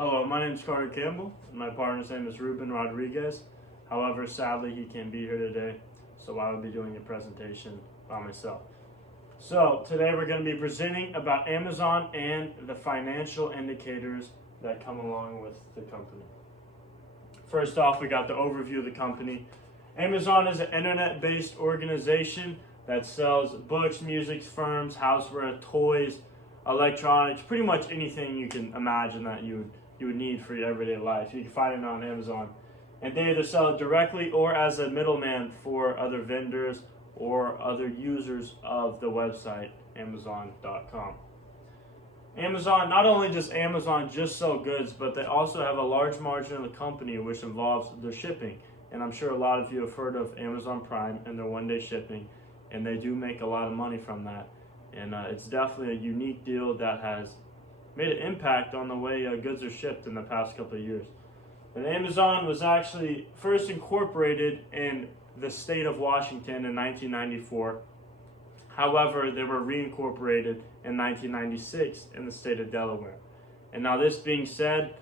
Hello, my name is Carter Campbell, and my partner's name is Ruben Rodriguez. However, sadly, he can't be here today, so I will be doing a presentation by myself. So, today we're going to be presenting about Amazon and the financial indicators that come along with the company. First off, we got the overview of the company. Amazon is an internet-based organization that sells books, music, firms, houseware, toys, electronics, pretty much anything you can imagine that you would need for your everyday life. You can find it on Amazon. And they either sell it directly or as a middleman for other vendors or other users of the website, Amazon.com. Amazon, not only does Amazon just sell goods, but they also have a large margin of the company which involves their shipping. And I'm sure a lot of you have heard of Amazon Prime and their one-day shipping, and they do make a lot of money from that. And it's definitely a unique deal that has made an impact on the way goods are shipped in the past couple of years. And Amazon was actually first incorporated in the state of Washington in 1994. However, they were reincorporated in 1996 in the state of Delaware. And now this being said,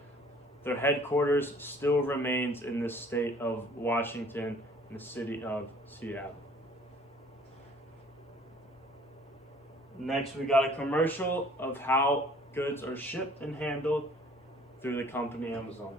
their headquarters still remains in the state of Washington in the city of Seattle. Next, we got a commercial of how goods are shipped and handled through the company Amazon.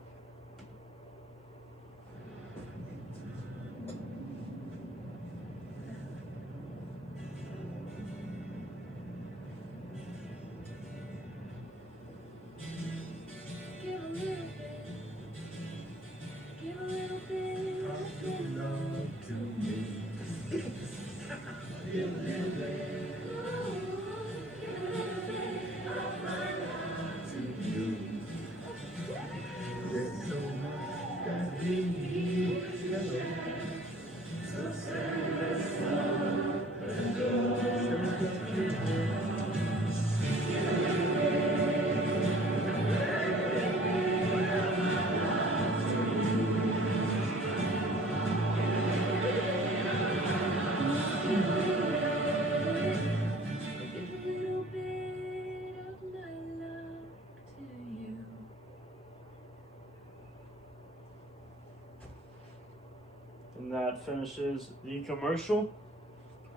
And that finishes the commercial.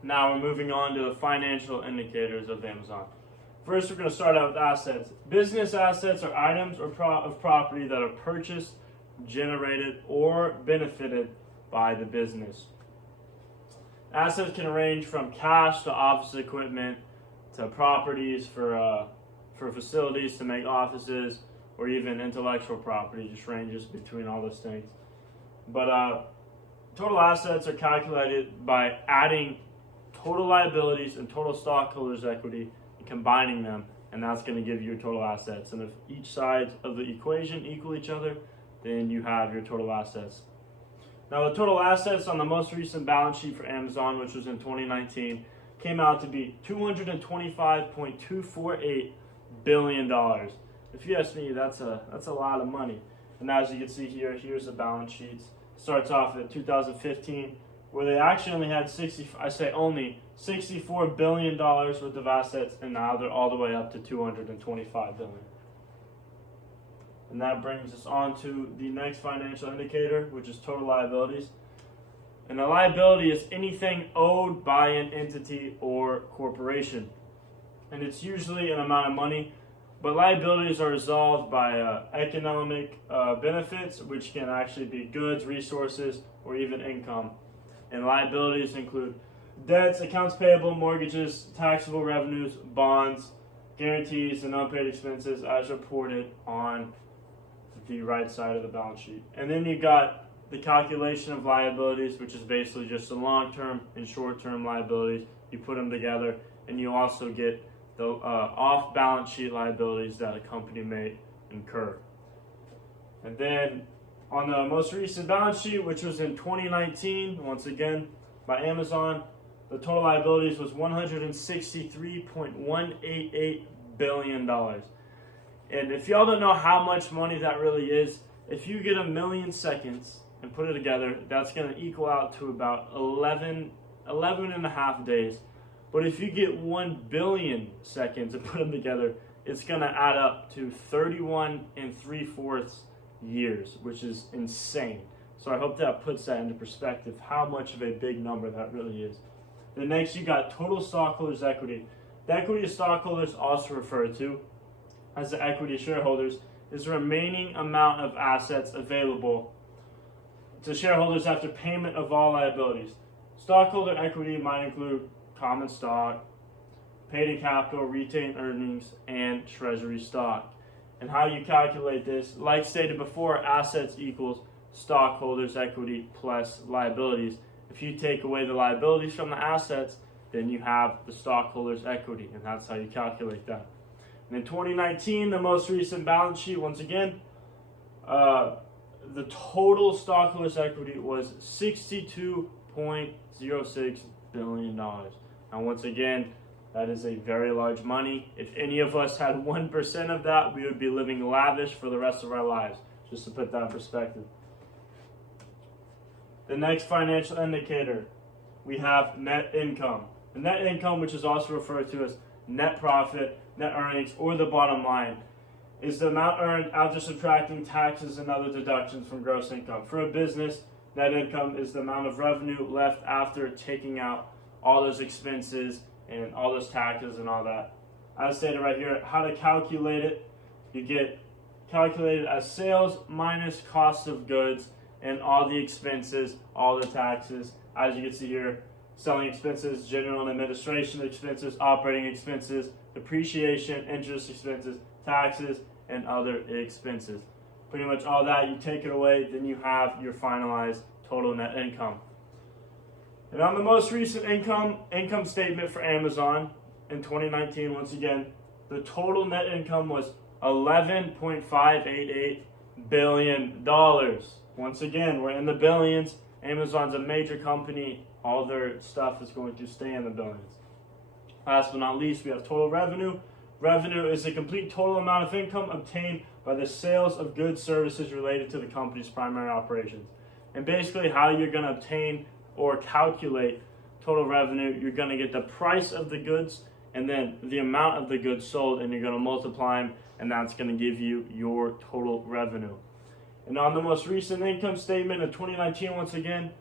Now we're moving on to the financial indicators of Amazon. First, we're going to start out with assets. Business assets are items of property that are purchased, generated, or benefited by the business. Assets can range from cash to office equipment to properties for facilities to make offices, or even intellectual property. Just ranges between all those things. But total assets are calculated by adding total liabilities and total stockholders' equity and combining them, and that's going to give you your total assets. And if each side of the equation equal each other, then you have your total assets. Now, the total assets on the most recent balance sheet for Amazon, which was in 2019, came out to be $225.248 billion. If you ask me, that's a lot of money. And as you can see here, here's the balance sheets. Starts off at 2015, where they actually only had $64 billion worth of assets, and now they're all the way up to $225 billion. And that brings us on to the next financial indicator, which is total liabilities. And a liability is anything owed by an entity or corporation. And it's usually an amount of money, but liabilities are resolved by economic benefits, which can actually be goods, resources, or even income. And liabilities include debts, accounts payable, mortgages, taxable revenues, bonds, guarantees, and unpaid expenses as reported on the right side of the balance sheet. And then you got the calculation of liabilities, which is basically just the long-term and short-term liabilities. You put them together, and you also get the off-balance sheet liabilities that a company may incur. And then on the most recent balance sheet, which was in 2019, once again by Amazon, the total liabilities was $163.188 billion. And if y'all don't know how much money that really is, if you get 1 million seconds and put it together, that's going to equal out to about 11 and a half days. But if you get 1 billion seconds and put them together, it's going to add up to 31 3/4 years, which is insane. So I hope that puts that into perspective, how much of a big number that really is. The next, you got total stockholders' equity. The equity of stockholders, also referred to as the equity of shareholders, is the remaining amount of assets available to shareholders after payment of all liabilities. Stockholder equity might include common stock, paid-in capital, retained earnings, and treasury stock. And how you calculate this, like stated before, assets equals stockholders' equity plus liabilities. If you take away the liabilities from the assets, then you have the stockholders' equity, and that's how you calculate that. And in 2019, the most recent balance sheet, once again, the total stockholders' equity was $62.06 billion. Now, once again, that is a very large money. If any of us had 1% of that, we would be living lavish for the rest of our lives, just to put that in perspective. The next financial indicator, we have net income. The net income, which is also referred to as net profit, net earnings, or the bottom line, is the amount earned after subtracting taxes and other deductions from gross income. For a business, net income is the amount of revenue left after taking out all those expenses and all those taxes and all that. As stated right here, how to calculate it, you get calculated as sales minus cost of goods and all the expenses, all the taxes. As you can see here, selling expenses, general and administration expenses, operating expenses, depreciation, interest expenses, taxes, and other expenses. Pretty much all that, you take it away, then you have your finalized total net income. And on the most recent income statement for Amazon in 2019, once again, the total net income was $11.588 billion. Once again, we're in the billions. Amazon's a major company. All their stuff is going to stay in the billions. Last but not least, we have total revenue. Revenue is the complete total amount of income obtained by the sales of goods, services related to the company's primary operations. And basically how you're going to obtain or calculate total revenue, you're going to get the price of the goods and then the amount of the goods sold, and you're going to multiply them, and that's going to give you your total revenue. And on the most recent income statement of 2019, once again,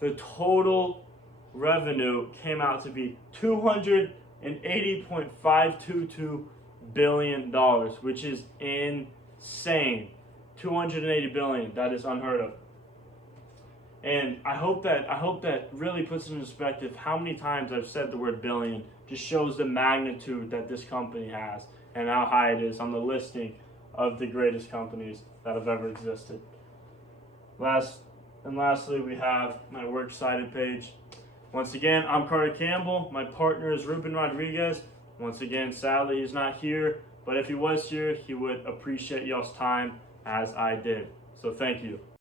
the total revenue came out to be $280.522 billion, which is insane. $280 billion, that is unheard of. And I hope that really puts into perspective how many times I've said the word billion. Just shows the magnitude that this company has and how high it is on the listing of the greatest companies that have ever existed. Lastly, we have my works cited page. Once again, I'm Carter Campbell. My partner is Ruben Rodriguez. Once again, sadly, he's not here, but if he was here, he would appreciate y'all's time as I did. So thank you.